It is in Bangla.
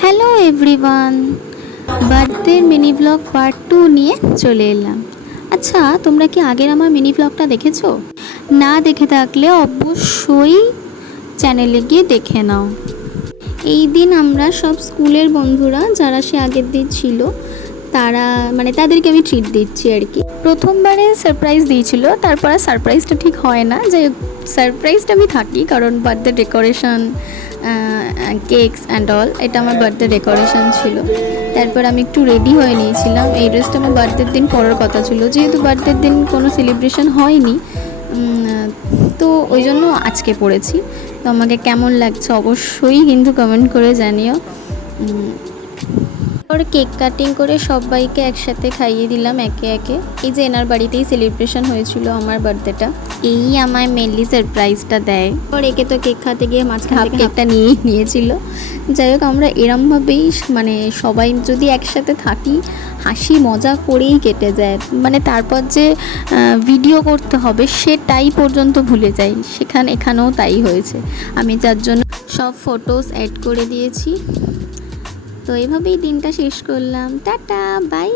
হ্যালো এভরিওয়ান, বার্থডের মিনি ব্লগ পার্ট 2 নিয়ে চলে এলাম। আচ্ছা, তোমরা কি আগের আমার মিনি ব্লগটা দেখেছো? না দেখে থাকলে অবশ্যই চ্যানেলে গিয়ে দেখে নাও। এই দিন আমরা সব স্কুলের বন্ধুরা যারা সে আগের দিন ছিল তারা তাদেরকে আমি ট্রিট দিচ্ছি আর কি। প্রথমবারে সারপ্রাইজ দিয়েছিল, তারপরে সারপ্রাইজটা ঠিক হয় না, যাই হোক সারপ্রাইজটা আমি থাকি কারণ birthday decoration, cakes and all, এটা আমার বার্থডে ডেকোরেশন ছিল। তারপর আমি একটু রেডি হয়ে নিয়েছিলাম। এই ড্রেসটা আমার বার্থডের দিন পরার কথা ছিল, যেহেতু বার্থডের দিন কোনো সেলিব্রেশন হয়নি, তো ওই জন্য আজকে পরেছি। তো আমাকে কেমন লাগছে অবশ্যই কিন্তু কমেন্ট করে জানিও। ওর কেক কাটিং করে সবাইকে একসাথে খাইয়ে দিলাম একে একে। এই যে এনার বাড়িতেই সেলিব্রেশন হয়েছিল আমার বার্থডেটা, এই আমায় মেনলি সারপ্রাইজটা দেয়। ওর একে তো কেক খাতে গিয়ে মাঝখান থেকে কেকটা নিয়েই নিয়েছিল। যাই হোক, আমরা এরমভাবেই সবাই যদি একসাথে থাকি হাসি মজা করেই কেটে যায়, তারপর যে ভিডিও করতে হবে সেটাই পর্যন্ত ভুলে যাই। এখানেও তাই হয়েছে। আমি যার জন্য সব ফটোস অ্যাড করে দিয়েছি। তো এইভাবেই দিনটা শেষ করলাম। Tata, by.